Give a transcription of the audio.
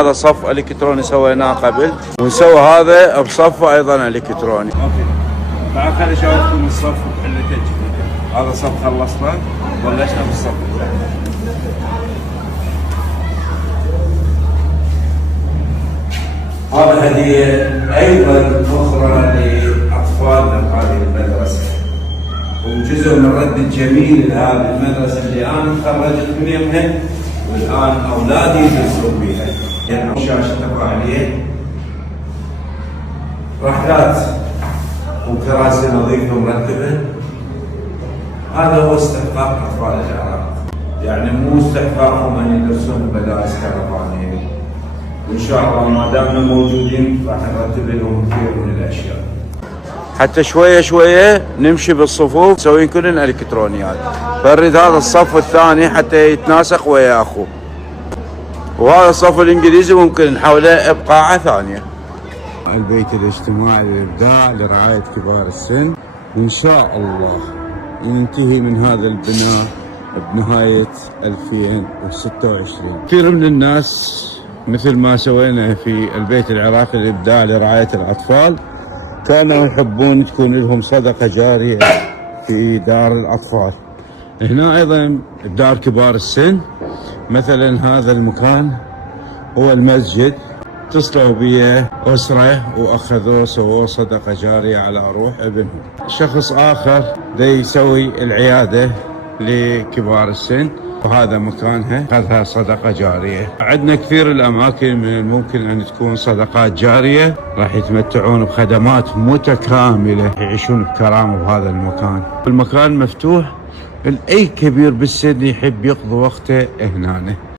هذا صف الكتروني سويناه قبل، ونسوي هذا بصف ايضا الكتروني. اوكي بعد خليني اشوفكم الصف بحلته الجديده. هذا صف خلصنا، بلشنا بالصف الثاني. هذا هديه ايضا اخرى لاطفالنا بهذه المدرسه، وجزء من الرد الجميل لهذه المدرسه اللي انا تخرجت منها والان اولادي يدرسون بها. يعني شاشه تقرا عليه، رحلات وكراسي نظيفه ومرتبه. هذا هو استحقاق اطفال العراق، يعني مو استحقاقهم ان يدرسون بمدارس كهربائيه. وان شاء الله ما دامنا موجودين راح نرتب لهم كثير من الاشياء، حتى شويه شويه نمشي بالصفوف نسوي كلنا الكترونيات. فرد هذا الصف الثاني حتى يتناسق ويا اخوه، وهذا الصف الانجليزي ممكن نحوله بقاعه ثانيه. البيت الاجتماعي للابداع لرعايه كبار السن، وان شاء الله ينتهي من هذا البناء بنهايه 2026. كثير من الناس مثل ما سوينا في البيت العراقي للابداع لرعايه الاطفال كانوا يحبون تكون لهم صدقه جاريه في دار الاطفال. هنا ايضا بدار كبار السن مثلا هذا المكان هو المسجد، اتصلوا بي اسره واخذوه سووا صدقه جاريه على روح ابنهم. شخص اخر دا يسوي العياده لكبار السن وهذا مكانها اخذها صدقه جاريه. عندنا كثير الاماكن من الممكن ان تكون صدقات جاريه، راح يتمتعون بخدمات متكامله، يعيشون بكرامه بهذا المكان. المكان مفتوح لاي كبير بالسن يحب يقضي وقته هنا.